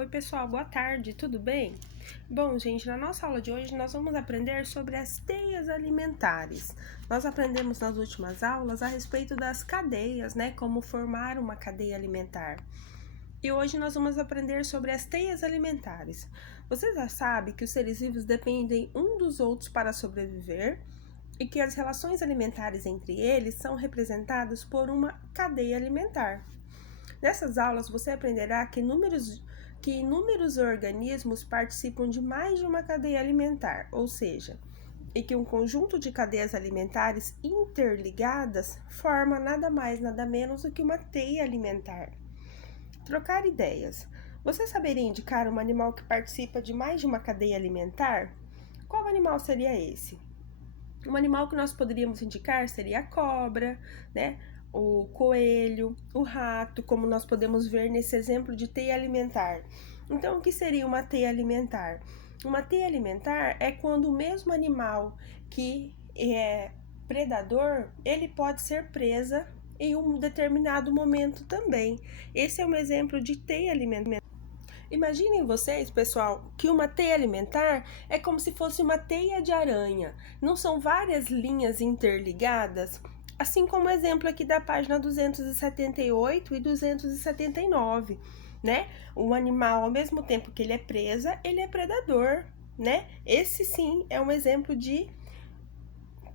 Oi pessoal, boa tarde, tudo bem? Bom, gente, na nossa aula de hoje nós vamos aprender sobre as teias alimentares. Nós aprendemos nas últimas aulas a respeito das cadeias, né? Como formar uma cadeia alimentar. E hoje nós vamos aprender sobre as teias alimentares. Você já sabe que os seres vivos dependem um dos outros para sobreviver e que as relações alimentares entre eles são representadas por uma cadeia alimentar. Nessas aulas você aprenderá que inúmeros organismos participam de mais de uma cadeia alimentar, ou seja, e que um conjunto de cadeias alimentares interligadas forma nada mais nada menos do que uma teia alimentar. Trocar ideias. Você saberia indicar um animal que participa de mais de uma cadeia alimentar? Qual animal seria esse? Um animal que nós poderíamos indicar seria a cobra, né? O coelho, o rato, como nós podemos ver nesse exemplo de teia alimentar. Então, o que seria uma teia alimentar? Uma teia alimentar é quando o mesmo animal que é predador, ele pode ser presa em um determinado momento também. Esse é um exemplo de teia alimentar. Imaginem vocês, pessoal, que uma teia alimentar é como se fosse uma teia de aranha. Não são várias linhas interligadas? Assim como o exemplo aqui da página 278 e 279, né? O animal, ao mesmo tempo que ele é presa, ele é predador, né? Esse sim é um exemplo de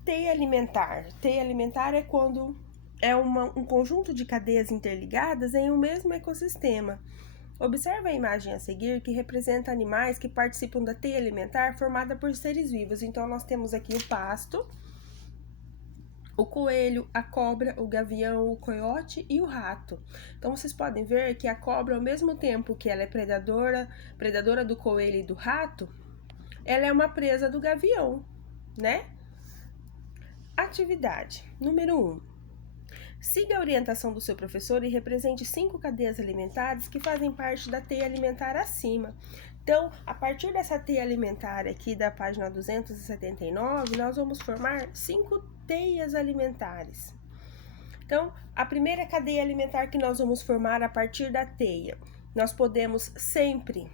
teia alimentar. Teia alimentar é quando é um conjunto de cadeias interligadas em um mesmo ecossistema. Observe a imagem a seguir, que representa animais que participam da teia alimentar formada por seres vivos. Então, nós temos aqui o pasto, o coelho, a cobra, o gavião, o coiote e o rato. Então, vocês podem ver que a cobra, ao mesmo tempo que ela é predadora do coelho e do rato, ela é uma presa do gavião, né? Atividade número 1. Siga a orientação do seu professor e represente 5 cadeias alimentares que fazem parte da teia alimentar acima. Então, a partir dessa teia alimentar aqui da página 279, nós vamos formar 5 teias alimentares. Então, a primeira cadeia alimentar que nós vamos formar a partir da teia, nós podemos sempre...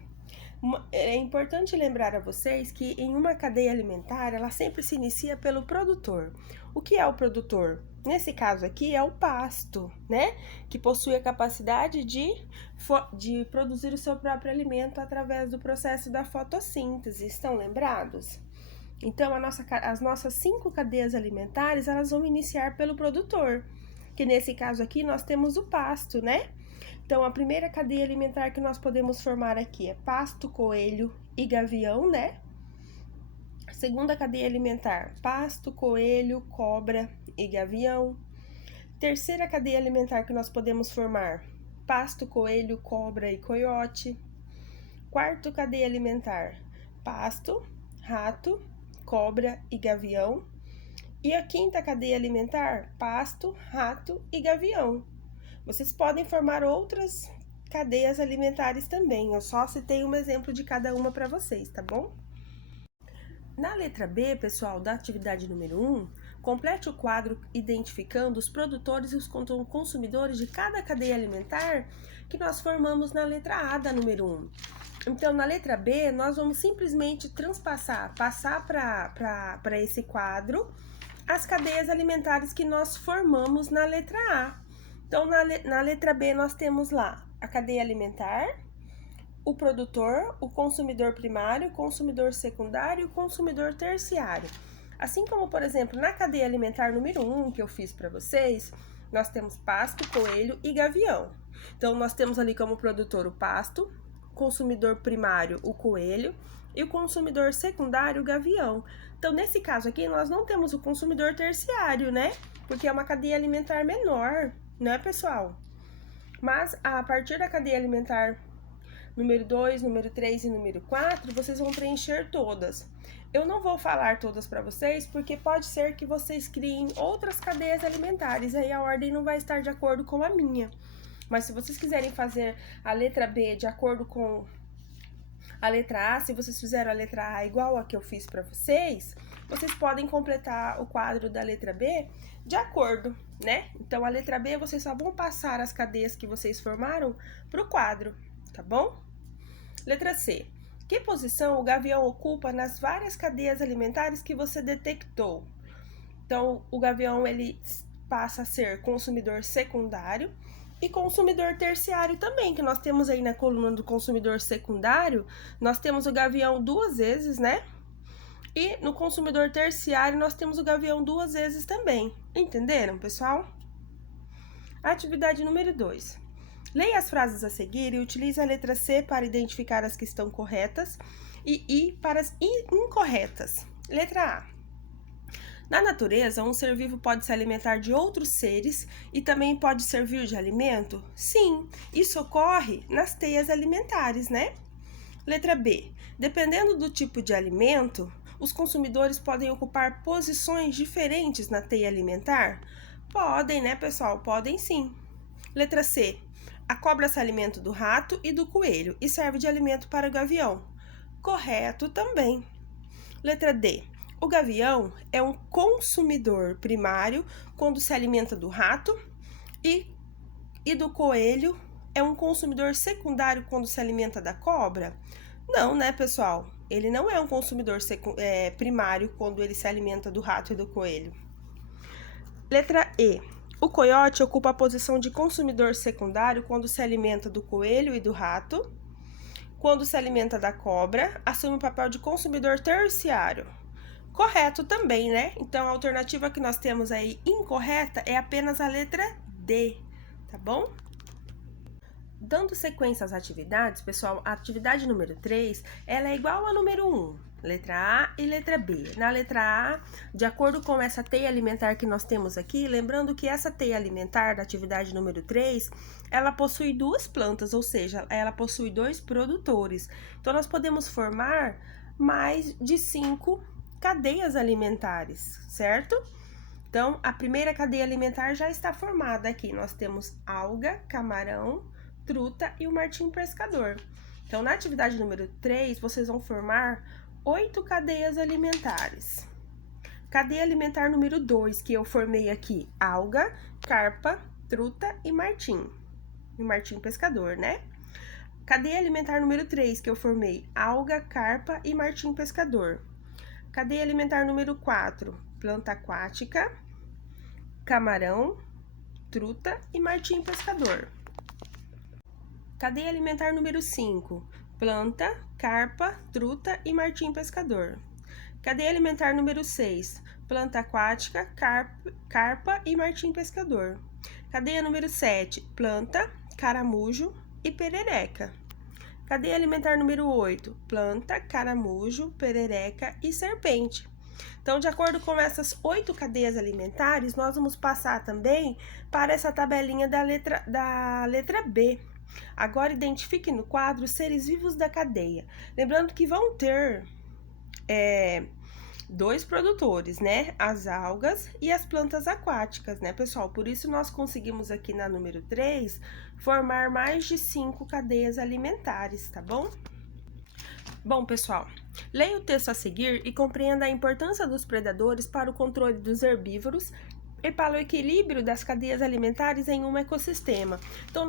É importante lembrar a vocês que em uma cadeia alimentar, ela sempre se inicia pelo produtor. O que é o produtor? Nesse caso aqui é o pasto, né? Que possui a capacidade de produzir o seu próprio alimento através do processo da fotossíntese. Estão lembrados? Então, as nossas 5 cadeias alimentares, elas vão iniciar pelo produtor. Que nesse caso aqui, nós temos o pasto, né? Então, a primeira cadeia alimentar que nós podemos formar aqui é pasto, coelho e gavião, né? Segunda cadeia alimentar, pasto, coelho, cobra e gavião. Terceira cadeia alimentar que nós podemos formar, pasto, coelho, cobra e coiote. Quarta cadeia alimentar, pasto, rato, cobra e gavião. E a quinta cadeia alimentar, pasto, rato e gavião. Vocês podem formar outras cadeias alimentares também, eu só citei um exemplo de cada uma para vocês, tá bom? Na letra B, pessoal, da atividade número 1, complete o quadro identificando os produtores e os consumidores de cada cadeia alimentar que nós formamos na letra A da número 1. Então, na letra B, nós vamos simplesmente passar para esse quadro as cadeias alimentares que nós formamos na letra A. Então, na letra B, nós temos lá a cadeia alimentar, o produtor, o consumidor primário, o consumidor secundário e o consumidor terciário. Assim como, por exemplo, na cadeia alimentar número 1, que eu fiz para vocês, nós temos pasto, coelho e gavião. Então, nós temos ali como produtor o pasto, consumidor primário, o coelho, e o consumidor secundário, o gavião. Então, nesse caso aqui, nós não temos o consumidor terciário, né? Porque é uma cadeia alimentar menor, né, pessoal? Mas, a partir da cadeia alimentar número 2, número 3 e número 4, vocês vão preencher todas. Eu não vou falar todas para vocês, porque pode ser que vocês criem outras cadeias alimentares, aí a ordem não vai estar de acordo com a minha. Mas se vocês quiserem fazer a letra B de acordo com a letra A, se vocês fizeram a letra A igual a que eu fiz para vocês, vocês podem completar o quadro da letra B de acordo, né? Então, a letra B, vocês só vão passar as cadeias que vocês formaram pro quadro, tá bom? Letra C. Que posição o gavião ocupa nas várias cadeias alimentares que você detectou? Então, o gavião ele passa a ser consumidor secundário e consumidor terciário também, que nós temos aí na coluna do consumidor secundário, nós temos o gavião 2 vezes, né? E no consumidor terciário nós temos o gavião 2 vezes também. Entenderam, pessoal? Atividade número 2. Leia as frases a seguir e utilize a letra C para identificar as que estão corretas e I para as incorretas. Letra A. Na natureza, um ser vivo pode se alimentar de outros seres e também pode servir de alimento? Sim, isso ocorre nas teias alimentares, né? Letra B. Dependendo do tipo de alimento, os consumidores podem ocupar posições diferentes na teia alimentar? Podem, né, pessoal? Podem sim. Letra C. A cobra se alimenta do rato e do coelho e serve de alimento para o gavião. Correto também. Letra D. O gavião é um consumidor primário quando se alimenta do rato e do coelho é um consumidor secundário quando se alimenta da cobra? Não, né, pessoal? Ele não é um consumidor primário quando ele se alimenta do rato e do coelho. Letra E. O coiote ocupa a posição de consumidor secundário quando se alimenta do coelho e do rato. Quando se alimenta da cobra, assume o papel de consumidor terciário. Correto também, né? Então, a alternativa que nós temos aí incorreta é apenas a letra D, tá bom? Dando sequência às atividades, pessoal, a atividade número 3, ela é igual à número 1. Letra A e letra B. Na letra A, de acordo com essa teia alimentar que nós temos aqui, lembrando que essa teia alimentar da atividade número 3, ela possui 2 plantas, ou seja, ela possui 2 produtores. Então, nós podemos formar mais de 5 cadeias alimentares, certo? Então, a primeira cadeia alimentar já está formada aqui. Nós temos alga, camarão, truta e o martim pescador. Então, na atividade número 3, vocês vão formar 8 cadeias alimentares. Cadeia alimentar número 2, que eu formei aqui, alga, carpa, truta e martim. E martim pescador, né? Cadeia alimentar número 3, que eu formei, alga, carpa e martim pescador. Cadeia alimentar número 4, planta aquática, camarão, truta e martim pescador. Cadeia alimentar número 5, planta, carpa, truta e martim pescador. Cadeia alimentar número 6, planta aquática, carpa e martim pescador. Cadeia número 7, planta, caramujo e perereca. Cadeia alimentar número 8, planta, caramujo, perereca e serpente. Então, de acordo com essas 8 cadeias alimentares, nós vamos passar também para essa tabelinha da letra B. Agora, identifique no quadro os seres vivos da cadeia. Lembrando que vão ter 2 produtores, né? As algas e as plantas aquáticas, né, pessoal? Por isso, nós conseguimos aqui na número 3 formar mais de 5 cadeias alimentares, tá bom? Bom, pessoal, leia o texto a seguir e compreenda a importância dos predadores para o controle dos herbívoros e para o equilíbrio das cadeias alimentares em um ecossistema. Então,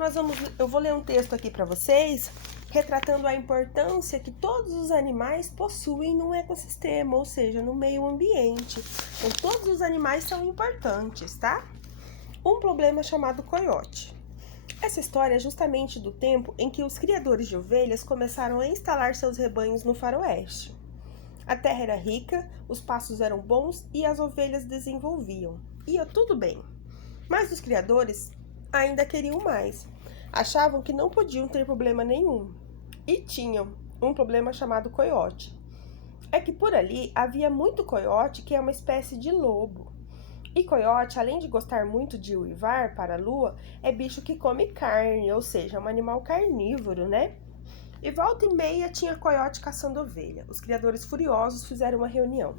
eu vou ler um texto aqui para vocês, retratando a importância que todos os animais possuem num ecossistema, ou seja, no meio ambiente. Então, todos os animais são importantes, tá? Um problema chamado coiote. Essa história é justamente do tempo em que os criadores de ovelhas começaram a instalar seus rebanhos no faroeste. A terra era rica, os pastos eram bons e as ovelhas desenvolviam. Ia tudo bem. Mas os criadores ainda queriam mais. Achavam que não podiam ter problema nenhum. E tinham um problema chamado coiote. É que por ali havia muito coiote, que é uma espécie de lobo. E coiote, além de gostar muito de uivar para a lua, é bicho que come carne, ou seja, é um animal carnívoro, né? E volta e meia tinha coiote caçando ovelha. Os criadores furiosos fizeram uma reunião.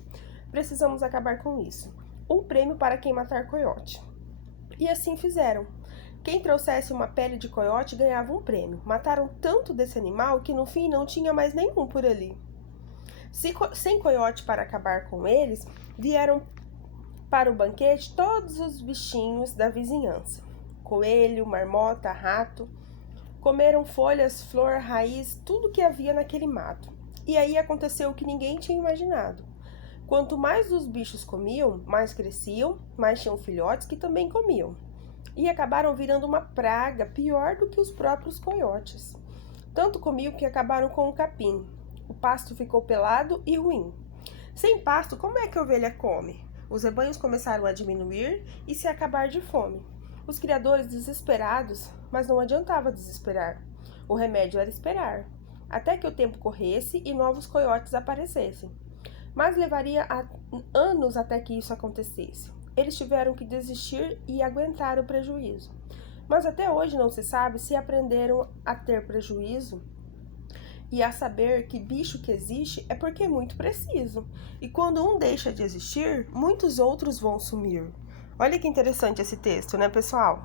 Precisamos acabar com isso. Um prêmio para quem matar coiote. E assim fizeram. Quem trouxesse uma pele de coiote ganhava um prêmio. Mataram tanto desse animal que no fim não tinha mais nenhum por ali. Sem coiote para acabar com eles, vieram para o banquete todos os bichinhos da vizinhança. Coelho, marmota, rato. Comeram folhas, flor, raiz, tudo que havia naquele mato. E aí aconteceu o que ninguém tinha imaginado. Quanto mais os bichos comiam, mais cresciam, mais tinham filhotes que também comiam. E acabaram virando uma praga pior do que os próprios coiotes. Tanto comiam que acabaram com o capim. O pasto ficou pelado e ruim. Sem pasto, como é que a ovelha come? Os rebanhos começaram a diminuir e se acabar de fome. Os criadores desesperados, mas não adiantava desesperar. O remédio era esperar, até que o tempo corresse e novos coiotes aparecessem. Mas levaria anos até que isso acontecesse. Eles tiveram que desistir e aguentar o prejuízo. Mas até hoje não se sabe se aprenderam a ter prejuízo e a saber que bicho que existe é porque é muito preciso. E quando um deixa de existir, muitos outros vão sumir. Olha que interessante esse texto, né, pessoal?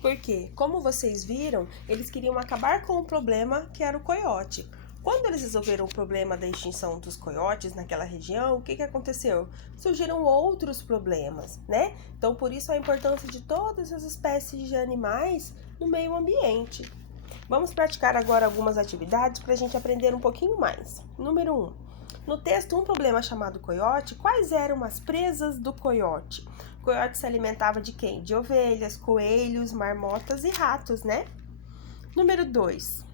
Porque, como vocês viram, eles queriam acabar com o problema que era o coiote. Quando eles resolveram o problema da extinção dos coiotes naquela região, o que aconteceu? Surgiram outros problemas, né? Então, por isso a importância de todas as espécies de animais no meio ambiente. Vamos praticar agora algumas atividades para a gente aprender um pouquinho mais. Número 1. No texto, um problema chamado coiote, quais eram as presas do coiote? O coiote se alimentava de quem? De ovelhas, coelhos, marmotas e ratos, né? Número 2.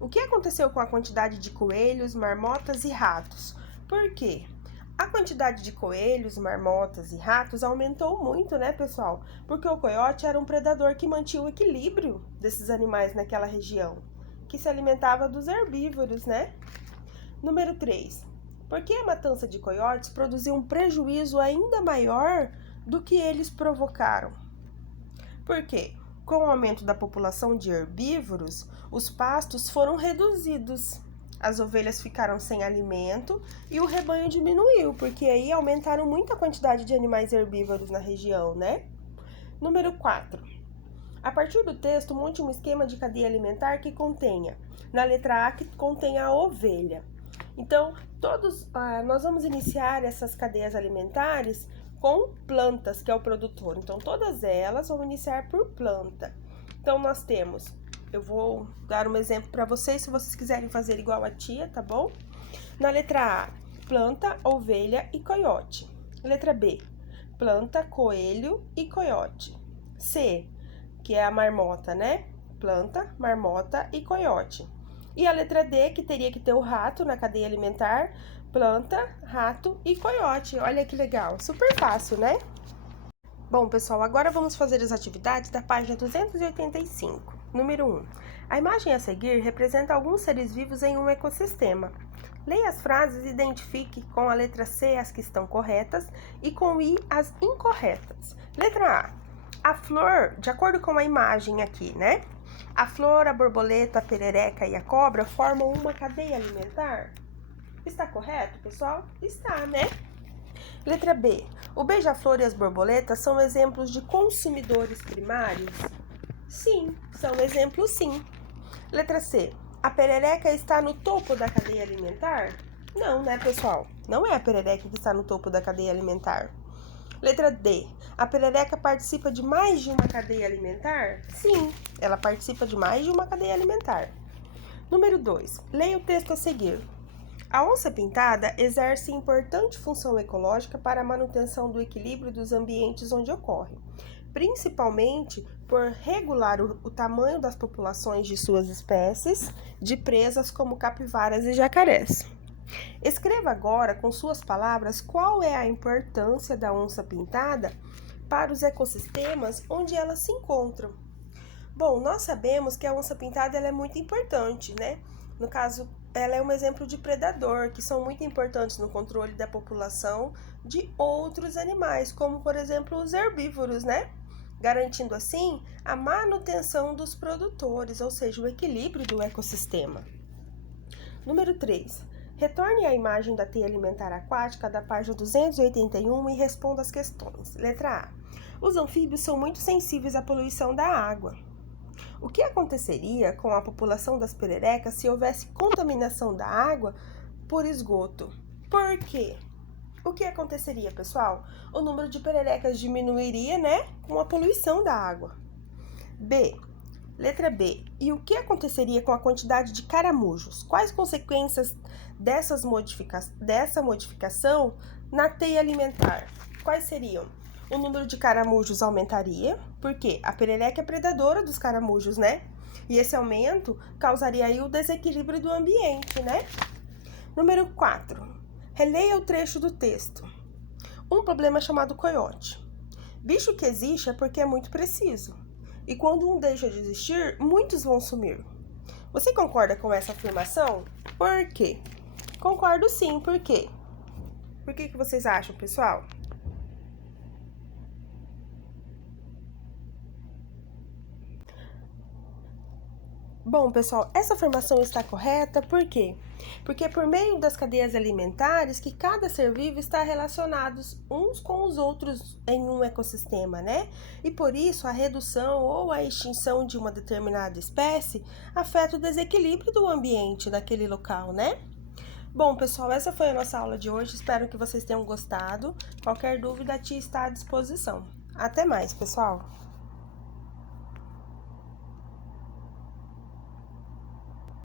O que aconteceu com a quantidade de coelhos, marmotas e ratos? Por quê? A quantidade de coelhos, marmotas e ratos aumentou muito, né, pessoal? Porque o coiote era um predador que mantinha o equilíbrio desses animais naquela região, que se alimentava dos herbívoros, né? Número 3. Por que a matança de coiotes produziu um prejuízo ainda maior do que eles provocaram? Por quê? Com o aumento da população de herbívoros, os pastos foram reduzidos. As ovelhas ficaram sem alimento e o rebanho diminuiu, porque aí aumentaram muito a quantidade de animais herbívoros na região, né? Número 4. A partir do texto, monte um esquema de cadeia alimentar que contenha, na letra A, que contenha a ovelha. Então, nós vamos iniciar essas cadeias alimentares com plantas, que é o produtor. Então, todas elas vão iniciar por planta. Então, nós temos, eu vou dar um exemplo para vocês, se vocês quiserem fazer igual a tia, tá bom? Na letra A, planta, ovelha e coiote. Letra B, planta, coelho e coiote. C, que é a marmota, né? Planta, marmota e coiote. E a letra D, que teria que ter o rato na cadeia alimentar, planta, rato e coiote. Olha que legal, super fácil, né? Bom, pessoal, agora vamos fazer as atividades da página 285. Número 1. A imagem a seguir representa alguns seres vivos em um ecossistema. Leia as frases e identifique com a letra C as que estão corretas e com I as incorretas. Letra A. A flor, de acordo com a imagem aqui, né? A flor, a borboleta, a perereca e a cobra formam uma cadeia alimentar? Está correto, pessoal? Está, né? Letra B. O beija-flor e as borboletas são exemplos de consumidores primários? Sim, são exemplos sim. Letra C. A perereca está no topo da cadeia alimentar? Não, né, pessoal? Não é a perereca que está no topo da cadeia alimentar. Letra D. A perereca participa de mais de uma cadeia alimentar? Sim, ela participa de mais de uma cadeia alimentar. Número 2. Leia o texto a seguir. A onça-pintada exerce importante função ecológica para a manutenção do equilíbrio dos ambientes onde ocorre, principalmente por regular o tamanho das populações de suas espécies de presas como capivaras e jacarés. Escreva agora, com suas palavras, qual é a importância da onça-pintada para os ecossistemas onde elas se encontram. Bom, nós sabemos que a onça-pintada é muito importante, né? No caso, ela é um exemplo de predador, que são muito importantes no controle da população de outros animais, como, por exemplo, os herbívoros, né? Garantindo, assim, a manutenção dos produtores, ou seja, o equilíbrio do ecossistema. Número 3. Retorne à imagem da teia alimentar aquática da página 281 e responda as questões. Letra A. Os anfíbios são muito sensíveis à poluição da água. O que aconteceria com a população das pererecas se houvesse contaminação da água por esgoto? Por quê? O que aconteceria, pessoal? O número de pererecas diminuiria, né, com a poluição da água. B. Letra B. E o que aconteceria com a quantidade de caramujos? Quais consequências dessa modificação na teia alimentar? Quais seriam? O número de caramujos aumentaria, porque a perereca é predadora dos caramujos, né? E esse aumento causaria aí o desequilíbrio do ambiente, né? Número 4. Releia o trecho do texto. Um problema chamado coiote. Bicho que existe é porque é muito preciso. E quando um deixa de existir, muitos vão sumir. Você concorda com essa afirmação? Por quê? Concordo sim, por quê? Por que vocês acham, pessoal? Bom, pessoal, essa afirmação está correta, por quê? Porque é por meio das cadeias alimentares que cada ser vivo está relacionados uns com os outros em um ecossistema, né? E por isso a redução ou a extinção de uma determinada espécie afeta o desequilíbrio do ambiente daquele local, né? Bom, pessoal, essa foi a nossa aula de hoje. Espero que vocês tenham gostado. Qualquer dúvida, a tia está à disposição. Até mais, pessoal!